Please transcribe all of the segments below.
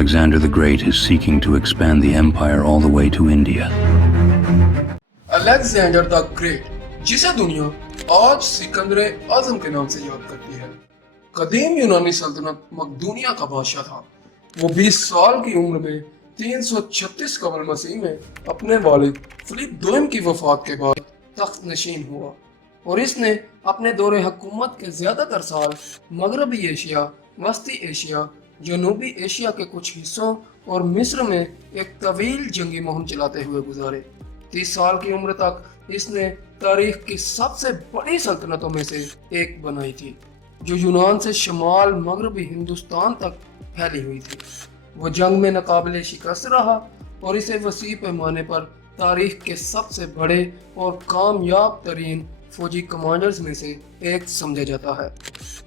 Alexander the Great is seeking to expand the empire all the way to India. Alexander the great, जिसे दुनिया आज सिकंदर आजम के नाम से याद करती है, कदीम यूनानी सल्तनत मकदूनिया का बादशाह था। वो 20 साल की उम्र में 336 कबल मसीह में अपने वालिद फिलिप दोम की वफात के बाद तख्त नशीन हुआ और इसने अपने दौरे हुकूमत के ज्यादातर साल मगरबी एशिया, वस्ती एशिया, जनूबी एशिया के कुछ हिस्सों और मिस्र में एक तवील जंगी मुहिम चलाते हुए गुजारे। 30 साल की उम्र तक इसने तारीख की सबसे बड़ी सल्तनतों में से एक बनाई थी, जो यूनान से शमाल मगरबी हिंदुस्तान तक फैली हुई थी। वो जंग में नाकाबिले शिकस्त रहा और इसे वसी पैमाने पर तारीख के सबसे बड़े और कामयाब तरीन फौजी कमांडर्स में से एक समझा जाता है।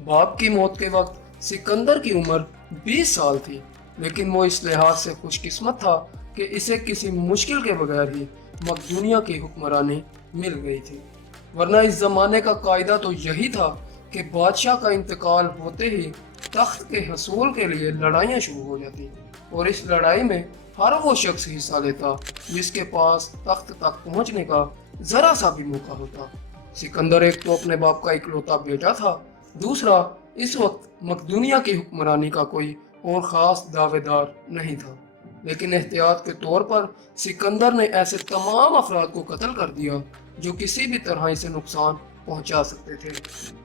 बाप की मौत के वक्त सिकंदर की उम्र 20 साल थी, लेकिन वो इस लिहाज से खुशकिस्मत था कि इसे किसी मुश्किल के बगैर ही मकदूनिया की हुक्मरानी मिल गई थी, वरना इस जमाने का कायदा तो यही था कि बादशाह का इंतकाल होते ही तख्त के हसूल के लिए लड़ाइयाँ शुरू हो जाती और इस लड़ाई में हर वो शख्स हिस्सा लेता जिसके पास तख्त तक पहुंचने का जरा सा भी मौका होता। सिकंदर एक तो अपने बाप का इकलौता बेटा था, दूसरा इस वक्त मकदूनिया की हुक्मरानी का कोई और ख़ास दावेदार नहीं था। लेकिन एहतियात के तौर पर सिकंदर ने ऐसे तमाम अफराद को कत्ल कर दिया जो किसी भी तरह इसे नुकसान पहुंचा सकते थे।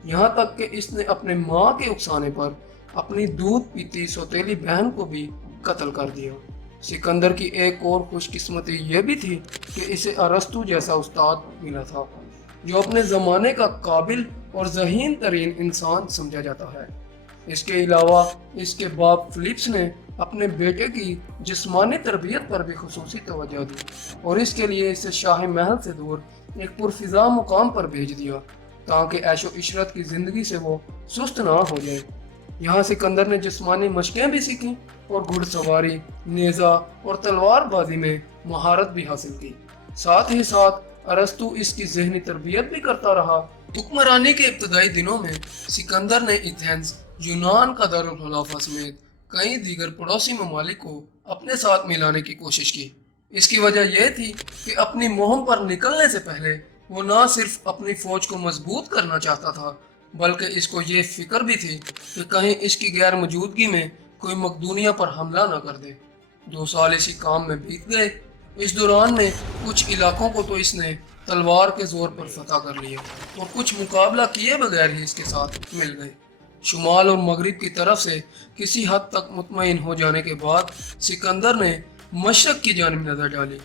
यहाँ तक कि इसने अपने माँ के उकसाने पर अपनी दूध पीती सौतेली बहन को भी कत्ल कर दिया। सिकंदर की एक और खुशकिस्मती ये भी थी कि इसे अरस्तु जैसा उस्ताद मिला था, जो अपने ज़माने का काबिल और ज़हीन तरीन इंसान समझा जाता है। इसके अलावा इसके बाप फिलिप्स ने अपने बेटे की जिस्मानी तरबियत पर भी खुसूसी तवज्जो दी और इसके लिए इसे शाही महल से दूर एक पुरफिजा मुकाम पर भेज दिया ताकि ऐशो इशरत की ज़िंदगी से वो सुस्त ना हो जाए। यहाँ सिकंदर ने जिस्मानी मशकें भी सीखी और घुड़सवारी, नेज़ा और तलवारबाजी में महारत भी हासिल की। साथ ही साथ अरस्तु इसकी ज़हनी तरबियत भी करता रहा। हुक्मरानी के इब्तदाई दिनों में सिकंदर ने एथेंस, यूनान का दारुल खिलाफा समेत कई दीगर पड़ोसी ममालिक को अपने साथ मिलाने की कोशिश की। इसकी वजह यह थी कि अपनी मुहिम पर निकलने से पहले वो न सिर्फ अपनी फौज को मजबूत करना चाहता था, बल्कि इसको ये फिक्र भी थी कि कहीं इसकी गैर मौजूदगी में कोई मकदूनिया पर हमला न कर दे। 2 साल इसी काम में बीत गए। इस दौरान में कुछ इलाकों को तो इसने तलवार के जोर पर फतह कर लिया और कुछ मुकाबला किए बगैर ही इसके साथ मिल गए। शुमाल और मगरिब की तरफ से किसी हद तक मुतमईन हो जाने के बाद सिकंदर ने मशरक की जानिब नजर डाली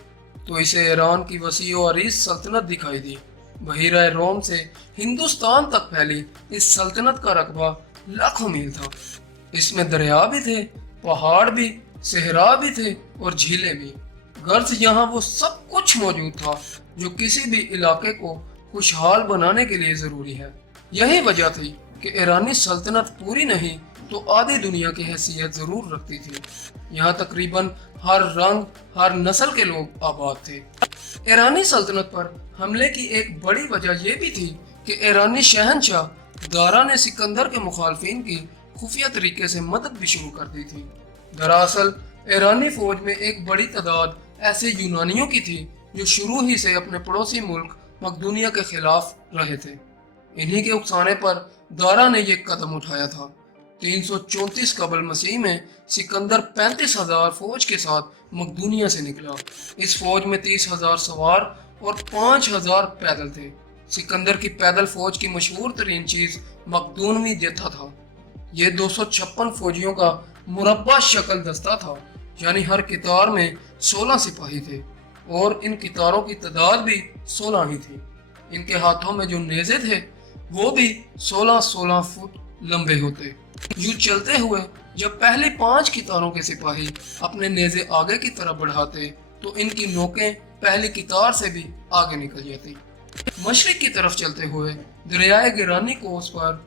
तो इसे ईरान की वसी और अरीज सल्तनत दिखाई दी। बहिरा रोम से हिंदुस्तान तक फैली इस सल्तनत का रकबा लाखों मील था। इसमें दरिया भी थे, पहाड़ भी, सहरा भी थे और झीलें भी। गर्ज यहाँ वो सब कुछ मौजूद था जो किसी भी इलाके को खुशहाल बनाने के लिए ज़रूरी है। यही वजह थी कि ईरानी सल्तनत पूरी नहीं तो आधी दुनिया की हैसियत ज़रूर रखती थी। यहाँ तकरीबन हर रंग, हर नस्ल के लोग आबाद थे। ईरानी सल्तनत पर हमले की एक बड़ी वजह यह भी थी कि ईरानी शहनशाह दारा ने सिकंदर के मुखालफिन की खुफिया तरीके से मदद भी शुरू कर दी थी। दरअसल ईरानी फौज में एक बड़ी तादाद ऐसे यूनानियों की थी जो शुरू ही से अपने पड़ोसी मुल्क मकदूनिया के खिलाफ रहे थे। इन्हीं के उकसाने पर दारा ने यह कदम उठाया था। 334 कबल मसीह में सिकंदर 35,000 फौज के साथ मकदूनिया से निकला। इस फौज में 30,000 सवार और 5,000 पैदल थे। सिकंदर की पैदल फौज की मशहूर तरीन चीज मकदूनवी जत्था था। यह 256 फौजियों का मुरब्बा शक्ल दस्ता था, यानी हर कितार में 16 सिपाही थे और इन कितारों की तादाद भी 16 ही थी। इनके हाथों में जो नेज़े थे वो भी 16-16 फुट लंबे होते। यूं चलते हुए जब पहले 5 कितारों के सिपाही अपने नेज़े आगे की तरफ बढ़ाते तो इनकी नोकें पहली कितार से भी आगे निकल जाती। मशरिक की तरफ चलते हुए दरियाए गिरानी कोस पर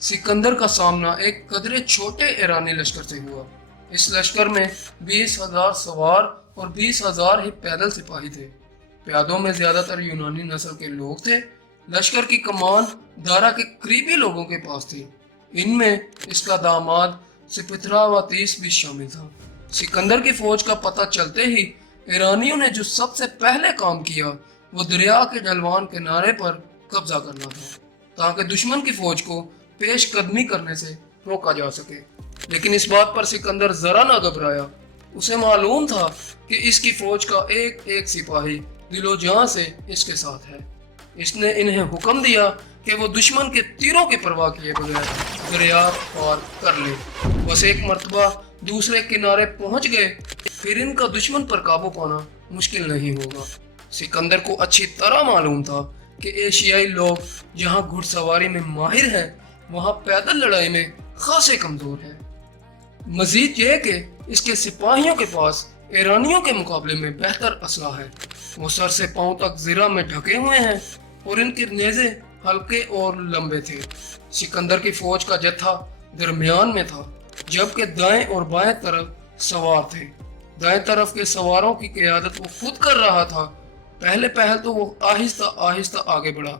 सिकंदर का सामना एक कदरे छोटे ईरानी लश्कर से हुआ। इस लश्कर में 20,000 सवार और 20,000 ही पैदल सिपाही थे। प्यादों में ज्यादातर यूनानी नस्ल के लोग थे। लश्कर की कमान दारा के करीबी लोगों के पास थी। इनमें इसका दामाद सिपिथरा व तीस भी शामिल था। सिकंदर की फौज का पता चलते ही ईरानियों ने जो सबसे पहले काम किया वो दरिया के ढलवान किनारे पर कब्जा करना था, ताकि दुश्मन की फौज को पेश कदमी करने से रोका जा सके। लेकिन इस बात पर सिकंदर जरा ना घबराया। उसे मालूम था कि इसकी फौज का एक एक सिपाही दिलो जान से इसके साथ है। इसने इन्हें हुक्म दिया कि वो दुश्मन के तीरों की परवाह किए बगैर दरिया पार कर ले। बस एक मर्तबा दूसरे किनारे पहुंच गए, फिर इनका दुश्मन पर काबू पाना मुश्किल नहीं होगा। सिकंदर को अच्छी तरह मालूम था कि एशियाई लोग जहां घुड़सवारी में माहिर हैं, वहां पैदल लड़ाई में खासे कमजोर हैं। मजीद यह कि इसके सिपाहियों के पास ईरानियों के मुकाबले में बेहतर असला है। वो सर से पांव तक ज़रा में ढके हुए हैं और इनके नेज़े हल्के और लंबे थे। सिकंदर की फौज का जत्था दरमियान में था, जबकि दाएं और बाएं तरफ सवार थे। दाएं तरफ के सवारों की क़ियादत वो खुद कर रहा था। पहले पहल तो वो आहिस्ता आहिस्ता आगे बढ़ा,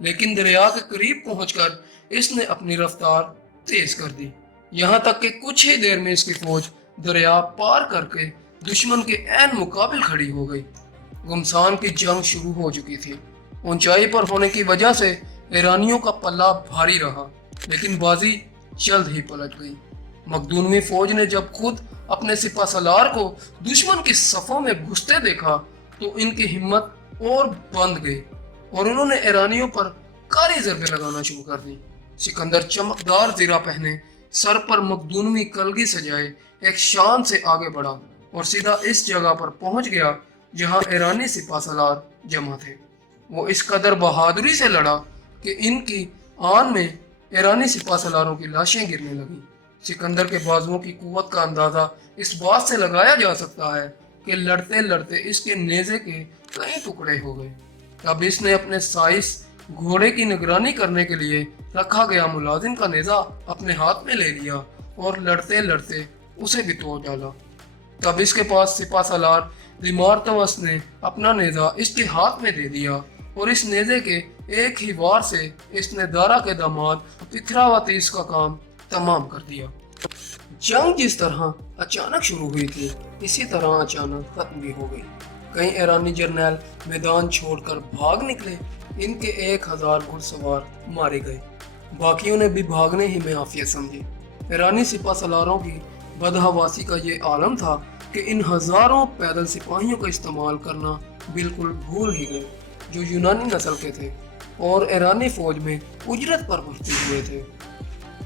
लेकिन दरिया के करीब पहुंचकर इसने अपनी रफ्तार तेज कर दी, यहाँ तक कि कुछ ही देर में इसकी फौज दरिया पार करके दुश्मन के ऐन मुकाबिल खड़ी हो गई। घमसान की जंग शुरू हो चुकी थी। ऊंचाई पर होने की वजह से ईरानियों का पल्ला भारी रहा, लेकिन बाजी जल्द ही पलट गई। मखदूनवी फौज ने जब खुद अपने सिपा सलार को दुश्मन की सफों में घुसते देखा तो इनकी हिम्मत और बंध गई और उन्होंने ईरानियों पर कारी ज़रबे लगाना शुरू कर दी। सिकंदर चमकदार ज़रा पहने, सर पर मखदूनवी कलगी सजाए एक शान से आगे बढ़ा और सीधा इस जगह पर पहुंच गया जहां ईरानी सिपा सलार जमा थे। वो इस कदर बहादुरी से लड़ा कि इनकी आन में ईरानी सिपा सलारों की लाशें गिरने लगी। सिकंदर के बाजुओं की कुव्वत का अंदाजा इस बात से लगाया जा सकता है कि लड़ते लड़ते इसके नेज़े के कई टुकड़े हो गए। तब इसने अपने साइस घोड़े की निगरानी करने के लिए रखा गया मुलाजिम का नेज़ा अपने हाथ में ले लिया और लड़ते लड़ते उसे भी तोड़ डाला। तब इसके पास सिपा सलार दिमारतवस ने अपना नेज़ा इसके हाथ में दे दिया और इस नेज़े के एक ही वार से इसने दारा के दामाद पिथरावतीस का काम तमाम कर दिया। जंग जिस तरह अचानक शुरू हुई थी, इसी तरह अचानक खत्म भी हो गई। कई ईरानी जर्नैल मैदान छोड़कर भाग निकले। इनके 1000 घुड़सवार मारे गए। बाकियों ने भी भागने ही में आफियत समझी। ईरानी सिपा सलारों की बदहवासी का ये आलम था कि इन हजारों पैदल सिपाहियों का इस्तेमाल करना बिल्कुल भूल ही गए, जो यूनानी नस्ल के थे और ईरानी फौज में उजरत पर भर्ती हुए थे।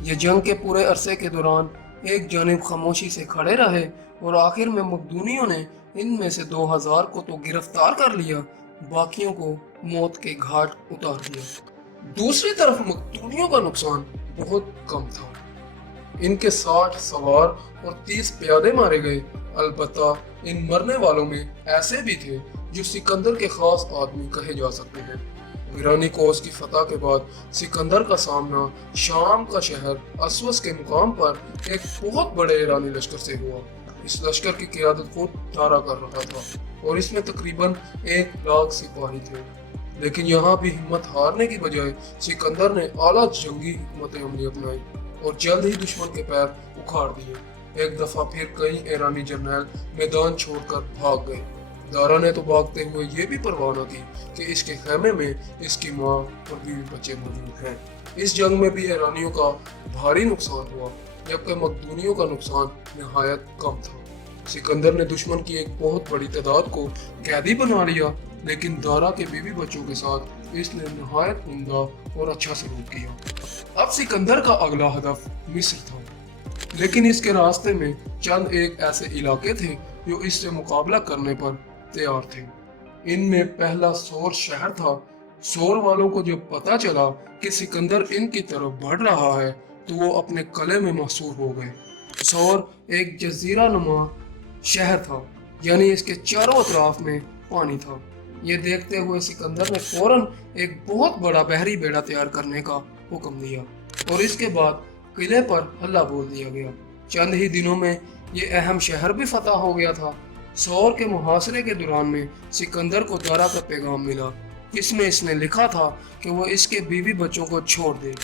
ये जंग के पूरे अरसे के दौरान एक जानिब खामोशी से खड़े रहे और आखिर में मकदूनियों ने इनमें से 2000 को तो गिरफ्तार कर लिया, बाकियों को मौत के घाट उतार दिया। दूसरी तरफ मकदूनियों का नुकसान बहुत कम था। इनके 60 सवार और 30 प्यादे मारे गए। अलबत्ता इन मरने वालों में ऐसे भी थे जो सिकंदर के खास आदमी कहे जा सकते हैं। ईरानी कोस की फतह के बाद सिकंदर का सामना शाम का शहर अस्वस के मुकाम पर एक बहुत बड़े ईरानी लश्कर से हुआ। इस लश्कर की क़ियादत खुद दारा कर रहा था और इसमें तकरीबन 1 लाख सिपाही थे। लेकिन यहाँ भी हिम्मत हारने की बजाय सिकंदर ने आला जंगी हिकमत अमली अपनाई और जल्द ही दुश्मन के पैर उखाड़ दिए। एक दफा फिर कई ईरानी जर्नैल मैदान छोड़कर भाग गए। दारा ने तो भागते हुए ये भी परवाह न की कि इसके खेमे में इसकी माँ और बीवी बच्चे मौजूद हैं। इस जंग में भी ईरानियों का भारी नुकसान हुआ, जबकि मकदूनियों का नुकसान नहायत कम था। सिकंदर ने दुश्मन की एक बहुत बड़ी तादाद को कैदी बना लिया, लेकिन दारा के बीवी बच्चों के साथ इसने नहायत उम्दा और अच्छा सलूक किया। अब सिकंदर का अगला हदफ मिस्र था, लेकिन इसके रास्ते में चंद एक ऐसे इलाके थे जो इससे मुकाबला करने पर तैयार थे। इनमें पहला सोर शहर था। सोर वालों को जब पता चला कि सिकंदर इनकी तरफ बढ़ रहा है तो वो अपने कले में महसूर हो गए। सोर एक जजीरा नुमा शहर था, यानी इसके चारों अतराफ में पानी था। ये देखते हुए सिकंदर ने फौरन एक बहुत बड़ा बहरी बेड़ा तैयार करने का हुक्म दिया और इसके बाद किले पर हल्ला बोल दिया गया। चंद ही दिनों में ये अहम शहर भी फतह हो गया था। सौर के मुहासरे के दौरान में सिकंदर को दारा का पैगाम मिला, जिसमें इसने लिखा था कि वो इसके बीवी बच्चों को छोड़ दे।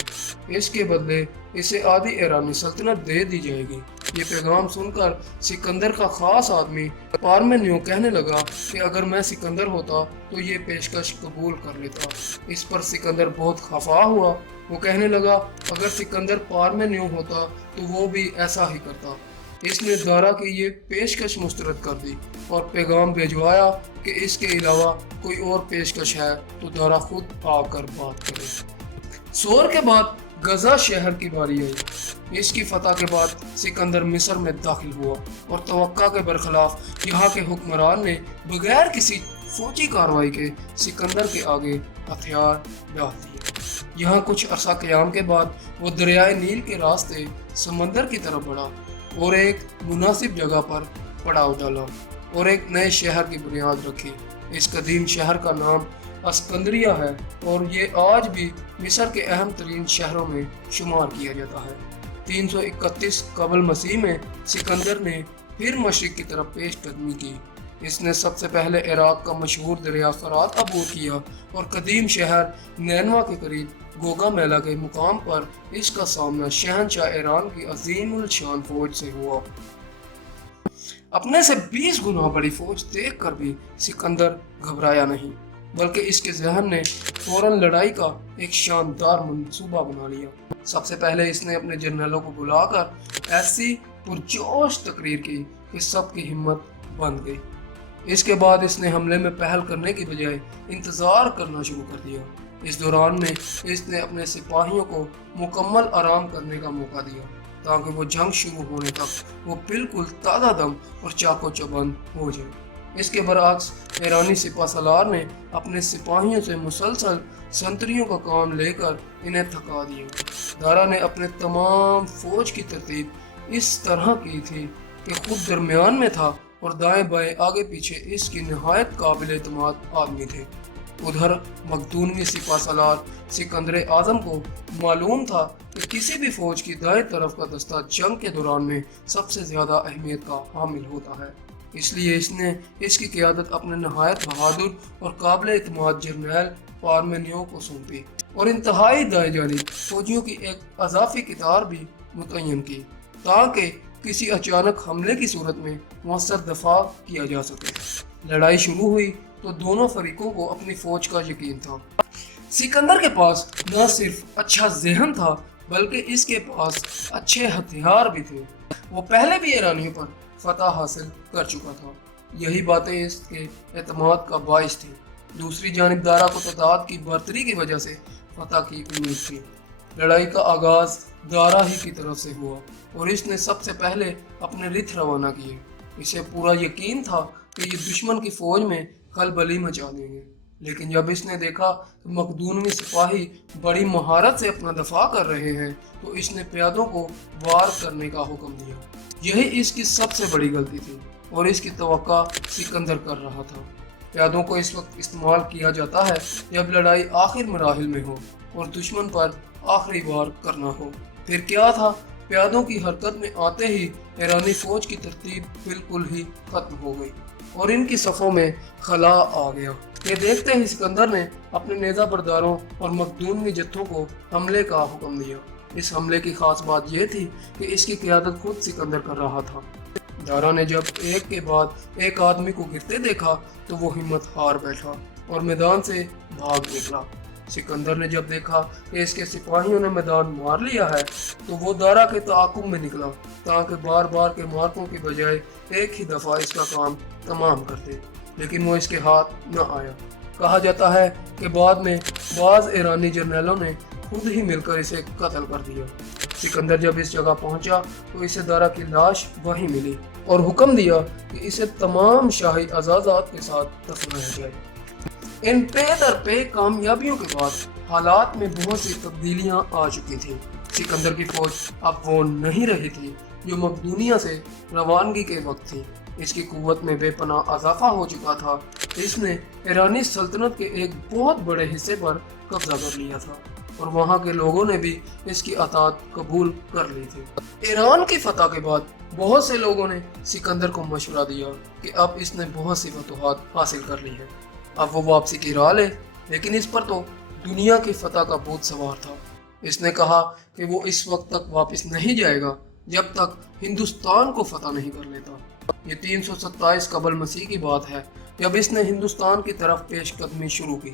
इसके बदले इसे आधी ईरानी सल्तनत दे दी जाएगी। یہ پیغام سن کر سکندر کا خاص آدمی پارمینیو کہنے لگا کہ اگر میں سکندر ہوتا تو یہ پیشکش قبول کر لیتا۔ اس پر سکندر بہت خفا ہوا۔ وہ کہنے لگا اگر سکندر پارمینیو ہوتا تو وہ بھی ایسا ہی کرتا۔ اس نے دارا کی یہ پیشکش مسترد کر دی اور پیغام بھیجوایا کہ اس کے علاوہ کوئی اور پیشکش ہے تو دارا خود آ کر بات کرے۔ سور کے بعد غزہ شہر کی باری آئی۔ اس کی فتح کے بعد سکندر مصر میں داخل ہوا اور توقع کے برخلاف یہاں کے حکمران نے بغیر کسی فوجی کارروائی کے سکندر کے آگے ہتھیار ڈال دیے۔ یہاں کچھ عرصہ قیام کے بعد وہ دریائے نیل کے راستے سمندر کی طرف بڑھا اور ایک مناسب جگہ پر پڑاؤ ڈالا اور ایک نئے شہر کی بنیاد رکھی۔ اس قدیم شہر کا نام اسکندریہ ہے اور یہ آج بھی مصر کے اہم ترین شہروں میں شمار کیا جاتا ہے۔ 331 قبل مسیح میں سکندر نے پھر مشرق کی طرف پیش قدمی کی۔ اس نے سب سے پہلے عراق کا مشہور دریا فرات عبور کیا اور قدیم شہر نینوا کے قریب گوگا میلا کے مقام پر اس کا سامنا شہنشاہ ایران کی عظیم الشان فوج سے ہوا۔ اپنے سے 20 گنا بڑی فوج دیکھ کر بھی سکندر گھبرایا نہیں، بلکہ اس کے ذہن نے فوراً لڑائی کا ایک شاندار منصوبہ بنا لیا۔ سب سے پہلے اس نے اپنے جنرلوں کو بلا کر ایسی پرجوش تقریر کی کہ سب کی ہمت بند گئی۔ اس کے بعد اس نے حملے میں پہل کرنے کی بجائے انتظار کرنا شروع کر دیا۔ اس دوران میں اس نے اپنے سپاہیوں کو مکمل آرام کرنے کا موقع دیا تاکہ وہ جنگ شروع ہونے تک وہ بالکل تازہ دم اور چاقو چبند ہو جائے۔ اس کے برعکس ایرانی سپہ سالار نے اپنے سپاہیوں سے مسلسل سنتریوں کا کام لے کر انہیں تھکا دیا۔ دارا نے اپنے تمام فوج کی ترتیب اس طرح کی تھی کہ خود درمیان میں تھا اور دائیں بائیں آگے پیچھے اس کی نہایت قابل اعتماد آدمی تھے۔ ادھر مقدونوی سپہ سالار سکندر اعظم کو معلوم تھا کہ کسی بھی فوج کی دائیں طرف کا دستہ جنگ کے دوران میں سب سے زیادہ اہمیت کا حامل ہوتا ہے۔ اس لیے اس نے اس کی قیادت اپنے نہایت بہادر اور قابل اعتماد جرنیل پارمینیو کو سونپی اور انتہائی دائیں جانب فوجیوں کی ایک اضافی قطار بھی متعین کی تاکہ کسی اچانک حملے کی صورت میں مؤثر دفاع کیا جا سکے۔ لڑائی شروع ہوئی تو دونوں فریقوں کو اپنی فوج کا یقین تھا۔ سکندر کے پاس نہ صرف اچھا ذہن تھا بلکہ اس کے پاس اچھے ہتھیار بھی تھے۔ وہ پہلے بھی ایرانیوں پر فتح حاصل کر چکا تھا۔ یہی باتیں اس کے اعتماد کا باعث تھی۔ دوسری جانب دارا کو تعداد کی برتری کی وجہ سے فتح کی امید تھی۔ لڑائی کا آغاز دارا ہی کی طرف سے ہوا اور اس نے سب سے پہلے اپنے رتھ روانہ کیے۔ اسے پورا یقین تھا کہ یہ دشمن کی فوج میں خلبلی مچا دیں گے، لیکن جب اس نے دیکھا کہ مقدونوی سپاہی بڑی مہارت سے اپنا دفاع کر رہے ہیں تو اس نے پیادوں کو وار کرنے کا حکم دیا۔ یہی اس کی سب سے بڑی غلطی تھی اور اس کی توقع سکندر کر رہا تھا۔ پیادوں کو اس وقت استعمال کیا جاتا ہے جب لڑائی آخر مراحل میں ہو اور دشمن پر آخری وار کرنا ہو۔ پھر کیا تھا، پیادوں کی حرکت میں آتے ہی ایرانی فوج کی ترتیب بالکل ہی ختم ہو گئی اور ان کی صفوں میں خلا آ گیا۔ یہ دیکھتے ہی سکندر نے اپنے نیزہ برداروں اور مقدونوی جتھوں کو حملے کا حکم دیا۔ اس حملے کی خاص بات یہ تھی کہ اس کی قیادت خود سکندر کر رہا تھا۔ دارا نے جب ایک کے بعد ایک آدمی کو گرتے دیکھا تو وہ ہمت ہار بیٹھا اور میدان سے بھاگ نکلا۔ سکندر نے جب دیکھا کہ اس کے سپاہیوں نے میدان مار لیا ہے تو وہ دارا کے تعاقب میں نکلا تاکہ بار بار کے مارکوں کی بجائے ایک ہی دفعہ اس کا کام تمام کر دے، لیکن وہ اس کے ہاتھ نہ آیا۔ کہا جاتا ہے کہ بعد میں بعض ایرانی جرنیلوں نے خود ہی مل کر اسے قتل کر دیا۔ سکندر جب اس جگہ پہنچا تو اسے دارا کی لاش وہیں ملی اور حکم دیا کہ اسے تمام شاہی اعزازات کے ساتھ دفنایا جائے۔ ان پے در پے کامیابیوں کے بعد حالات میں بہت سی تبدیلیاں آ چکی تھیں۔ سکندر کی فوج اب وہ نہیں رہی تھی جو مقدونیہ سے روانگی کے وقت تھی۔ اس کی قوت میں بے پناہ اضافہ ہو چکا تھا۔ اس نے ایرانی سلطنت کے ایک بہت بڑے حصے پر قبضہ کر لیا تھا اور وہاں کے لوگوں نے بھی اس کی اطاعت قبول کر لی تھی۔ ایران کی فتح کے بعد بہت سے لوگوں نے سکندر کو مشورہ دیا کہ اب اس نے بہت سی فتوحات حاصل کر لی ہیں، اب وہ واپسی کی راہ لے، لیکن اس پر تو دنیا کی فتح کا بھوت سوار تھا۔ اس نے کہا کہ وہ اس وقت تک واپس نہیں جائے گا جب تک ہندوستان کو فتح نہیں کر لیتا۔ یہ 327 قبل مسیح کی بات ہے جب اس نے ہندوستان کی طرف پیش قدمی شروع کی۔